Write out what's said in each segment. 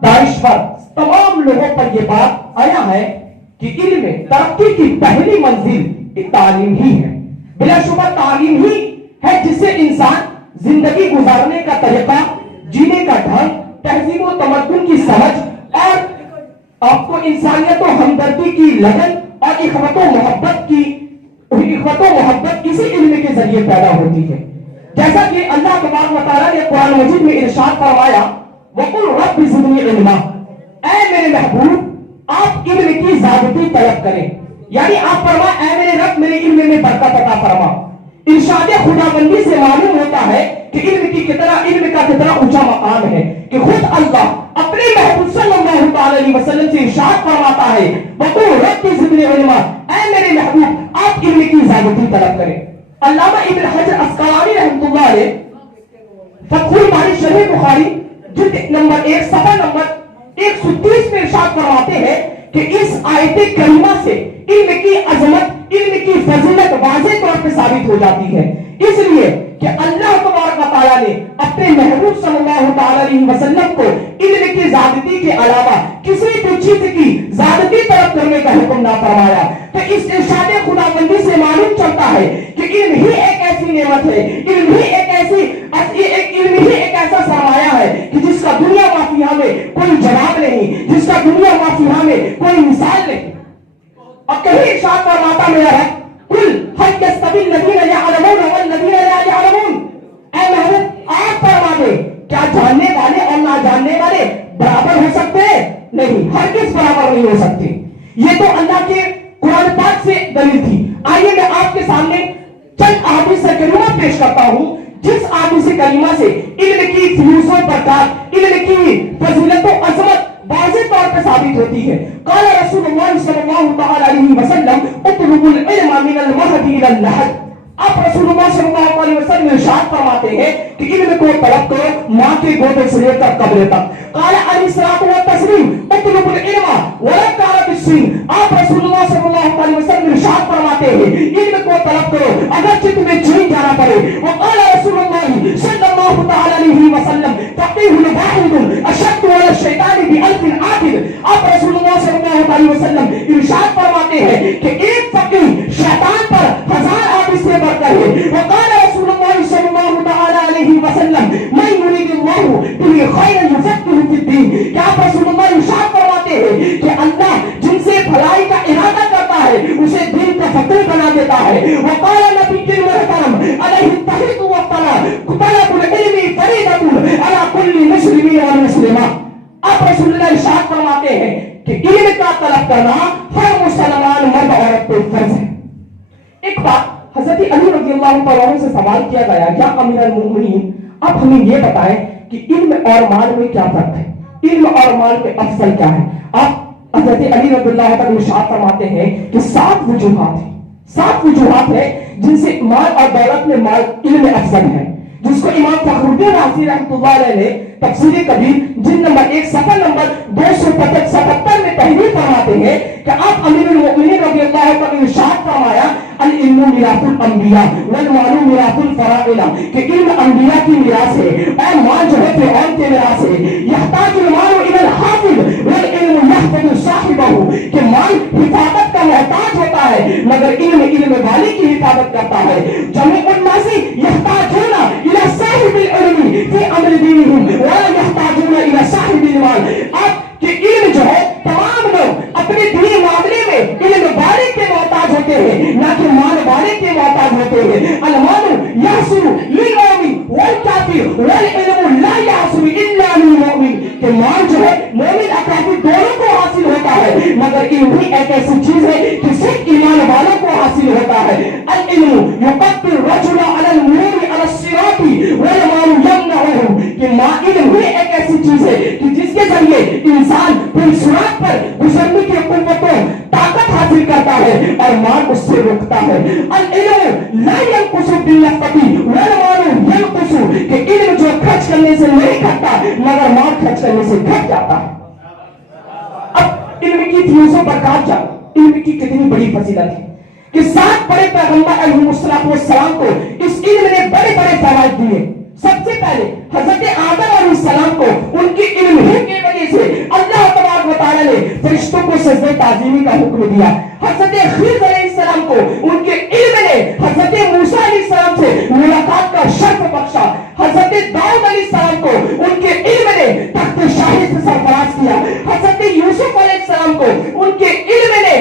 Daesh पर तमाम लोगों पर यह बात आया है कि इल्म में तरक्की की पहली मंजिल तालीम ही है। बिलाशुबा तालीम ही है जिससे इंसान जिंदगी गुजारने का तरीका, जीने का ढंग, तहजीब व तमद्दुन की समझ और आपको इंसानियत और हमदर्दी की लगन और इखवत व मोहब्बत इसी इल्म के जरिए पैदा होती है। जैसा कि अल्लाह तबारक व तआला ने कुरान मजीद में इरशाद फरमाया, वकुल रब्बि ज़िदनी इल्मा, ऐ मेरे महबूब आप इल्म की ज़्यादती तलब करें, यानी आप फरमा ऐ मेरे रब मेरे इल्म में बरकत अता फरमा। इरशाद खुदाबंदी से मालूम होता है कि इल्म का कितना ऊंचा मकाम है कि खुद अल्लाह अपने महबूब सल्लल्लाहु अलैहि वसल्लम से इरशाद फरमाता है, वकुल रब्बि ज़िदनी इल्मा, ऐ मेरे महबूब आप इल्म की ज़्यादती तलब करें। अल्लामा इब्न हजर अस्कलानी रहमतुल्लाह अलैह फतहुल बारी शरीह बुखारी जिल्द नंबर 1 सफा नंबर 130 में इरशाद फरमाते हैं कि इस आयत करीमा से इल्म की अजमत, इल्म की फजीलत वाज़ेह तौर पे साबित हो जाती है। इसलिए कि अल्लाह तबारक व तआला ने अपने महबूब सल्लल्लाहु अलैहि वसल्लम को इल्म की ज़्यादती के अलावा किसी भी चीज की ज़्यादती तलब करने का हुक्म ना फरमाया। तो इस इरशाद खुदाबंदी से मालूम चलता है कि इल्म ही एक ऐसी नेमत है, इल्म ही एक ऐसा सरमाया है कि जिसका दुनिया माफिया में कोई जवाब नहीं, जिसका दुनिया माफिया में कोई मिसाल नहीं। और कहीं इरशाद फरमाता मेरा है, कुल हल यस्तविल लज़ीना यअलमून वल लज़ीना ला यअलमून, ऐ महबूब आप फरमा दे क्या जानने वाले और ना जानने वाले बराबर हो सकते हैं? नहीं, हरगिज़ बराबर नहीं हो सकते। ये तो अल्लाह के कुरान पाक से दलील थी। आइए मैं आपके सामने चंद अहादीस करीमा पेश करता हूं जिस अहादीस करीमा से इल्म की फ्यूज़ बरकत, इल्म की फजीलत व अज़मत वाज़ेह तौर पे साबित होती है। क़ाल रसूलुल्लाह सल्लल्लाहु अलैहि वसल्लम उतलुबुल इल्म मिनल महदी इलल लहद। आप रसूलुल्लाह सल्लल्लाहु अलैहि वसल्लम इरशाद फरमाते हैं कि इल्म को तलब करो मां के गोद से लेकर कब्र तक। क़ाल अलैहिस्सलातु व तस्लीम उतलुबुल इल्म वला काना बिस्सीन। आप रसूलुल्लाह सल्लल्लाहु अलैहि वसल्लम इरशाद फरमाते हैं इल्म को तलब करो अगर तुम्हें चीन जाना पड़े। व क़ाल रसूलुल्लाह सल्लल्लाहु अलैहि वसल्लम फक़ीहुल वाहिदुन अशद्दु अला शैतान बिअल्फिन आकिल। आप रसूलुल्लाह सल्लल्लाहु अलैहि वसल्लम इरशाद फरमाते हैं कि एक फकीह शैतान पर 1000 आदमी से बढ़कर है। वक़ाल रसूलुल्लाह सल्लल्लाहु अलैहि वसल्लम मन युरिदुल्लाहु बिही खैरन युफ़क़्क़िहु फ़िद्दीन। क्या आप रसूलुल्लाह इरशाद फरमाते हैं कि अल्लाह जिनसे भलाई का इरादा करता है उसे दिन का फकीह बना देता है। वक़ाल नबी मुहतरम अलैहि तहरीकु व तलबुल इल्मी फरीदतुन अला कुल्ली मुस्लिमीन व मुस्लिमा। आप रसूलुल्लाह इरशाद फरमाते हैं कि इल्म का तलब करना हर मुसलमान मर्द औरत पर फर्ज है। एक बार हजरत अली रज़ियल्लाहु तआला से सवाल किया गया, या अमीरुल मोमिनीन अब हमें ये बताएं कि इल्म और माल में क्या फर्क है, इल्म और माल में अफजल क्या है। आप हजरत अली रज़ियल्लाहु तआला इरशाद फरमाते हैं कि 7 वजूहात है जिनसे माल और दौलत में माल इल्म में अफजल है, जिसको इमाम फखरुद्दीन राज़ी रहमतुल्लाह अलैह ने तफसीर कबीर जिल्द नंबर 1 सफ़ा नंबर 277 में तहरीर फरमाते हैं कि आप अमीरुल मोमिनीन रज़ियल्लाहु तआला इरशाद फरमाया अल इल्मु मिरासुल अंबिया वल मालु मिरासुल फराइला, कि इल्म अंबिया की मिरास है और माल जो है फिरौन के मिरास है। यहताजुल मालु इलल हाफिज वल इल्मु यहफज़ु साहिबहु, कि माल हिफाजत का मोहताज होता है मगर इल्म वाले की हिफाजत करता है। जमीउन नासी यहताजुना इला साहिबिल इल्मी फी अमरि दीनिहिम व यहताजुना इला साहिबिल माल। अब कि इल्म जो है तमाम लोग अपने दीनी मामले में इल्म वाले के मोहताज होते हैं ना कि माल वाले के मोहताज होते हैं। अल मालु यहसुलु लिल मुमिन वल काफिर वल इल्मु ला यहसुलु इल्ला लिल मुमिन, कि माल जो है मोमिन और काफिर दोनों को हासिल होता है मगर इल्म ही एक ऐसी चीज है कि सिर्फ ईमान वालों को हासिल होता है। अल इल्मु युक़द्दिर रजुला अलल मुरूरी अला सिराती वल मालु यमनहु, कि इल्म ही एक ऐसी चीज है कि जिसके जरिए इंसान पूरी सिरात पर गुजरने की कुव्वतों ताकत हासिल करता है और माल उससे रोकता है। अल इल्मु ला यनकुसु बिन्नफ़क़ी वल मालु यनकुसु, कि इल्म जो खर्च करने से नहीं घटता मगर माल खर्च करने से घट जाता है। अब इल्म की फ्यूज़ों पर काट जाओ, इल्म की कितनी बड़ी फजीलत है कि 7 बड़े पैगंबर अलैहिस्सलातु वस्सलाम को इस इल्म ने बड़े बड़े फवाइद दिए। सबसे पहले हजरत आदम अलैहिस्सलाम को उनकी इल्म ही की वजह से फरिश्तों को सजदे ताज़ीमी का हुक्म दिया। हजरत खिज़र अलैहिस्सलाम को उनके इल्म ने हजरत मूसा अलैहिस्सलाम से मुलाकात का शर्फ बख्शा। हजरत दाऊद अलैहिस्सलाम को उनके इल्म ने तख्त शाही से सरफराज किया। हजरत यूसुफ अलैहिस्सलाम को उनके इल्म ने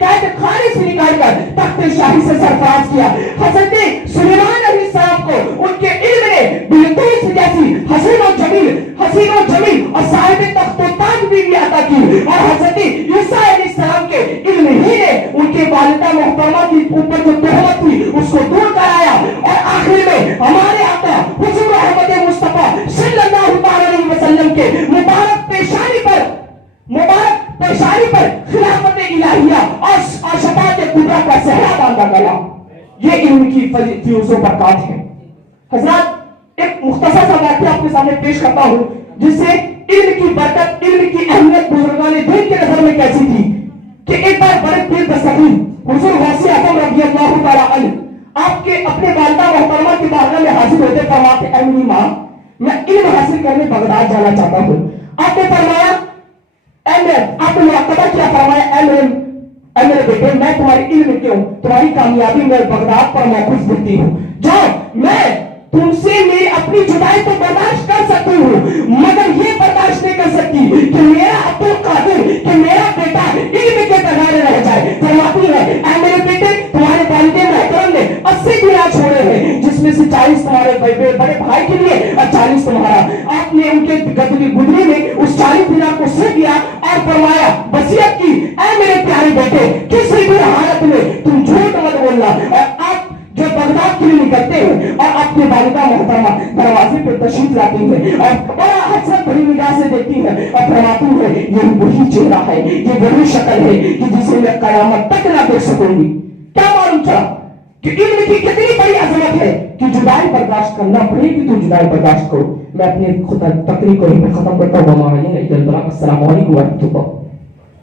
कैद खाने से निकालकर तख्त शाही से सरफराज किया। हजरत सुलेमान अलैहिस्सलाम को उनके इल्म ने बिल्कुल जैसी हसीन और जमील और साहिब तख्त ताज भी अता की। और हजरत ईसा अलैहिस्सलाम के इल्म ही ने उनके वालिदा मोहतरमा की ऊपर जो तोहमत थी उसको दूर कराया। और आखिर में हमारे आका हुजूर अहमद मुस्तफा सल्लल्लाहु अलैहि वसल्लम के मुबारक पेशानी पर खिलाफत इलाहिया और शफाअत कुबरा का सहरा बांधा गया। ये इल्म की फ्यूज़ और बरकत है। हजरत, एक मुख्तसर सा वाक़या आपके सामने पेश करता हूँ जिससे इल्म की बरकत, इल्म की अहमियत बुजुर्गान दीन के नजर में कैसी थी। कि एक बार बड़े पीर दस्तगीर हुजूर गौसे आज़म रज़ियल्लाहु तआला अन्हु आपके अपने वालिदा मोहतरमा की बारगाह में हाजिर होते, फरमाते, ऐ मेरी माँ, मैं इल्म हासिल करने बगदाद जाना चाहता हूँ। आपने फरमाया, आपने मुराकबा किया, फरमाया, ऐ मेरे बेटे, मैं तुम्हारी इल्म क्यों, तुम्हारी कामयाबी मैं बगदाद पर मौकूफ देखती हूँ। जाओ, मैं तुमसे मेरी अपनी जुदाई तो बर्दाश्त कर सकती हूँ, मगर ये बर्दाश्त नहीं कर सकती कि मेरा अब्दुल कादिर, कि मेरा बेटा इल्म के बगैर रह जाए। फरमाती है, ऐ मेरे बेटे, तुम्हारे वालिद मोहतरम ने 80 दिनार छोड़े हैं, जिसमें से 40 तुम्हारे बड़े भाई के लिए और 40 तुम्हारा। आपने उनके गुदरी में उस 40 दिनार को से दिया और फरमाया, वसीयत की, ऐ मेरे प्यारे बेटे, किसी भी हालत में तुम झूठ मत बोलना। और आप जो बगदाद के लिए निकलते हैं और अपने वालिदा मोहतरमा दरवाजे पर तशरीफ लाती है और बड़ा हसरत भरी निगाह से देखती है और फरमाती है, ये वही चेहरा है, ये वही शक्ल है कि जिसे मैं कयामत तक ना देख सकूंगी। क्या मालूम चला कि इल्म की कितनी बड़ी अजमत है कि जुदाई बर्दाश्त करना पड़ेगी, तो जुदाई बर्दाश्त करो। मैं अपनी खुद तकरीर को यहीं पे खत्म करता हूँ। अस्सलामु अलैकुम व रहमतुल्लाह।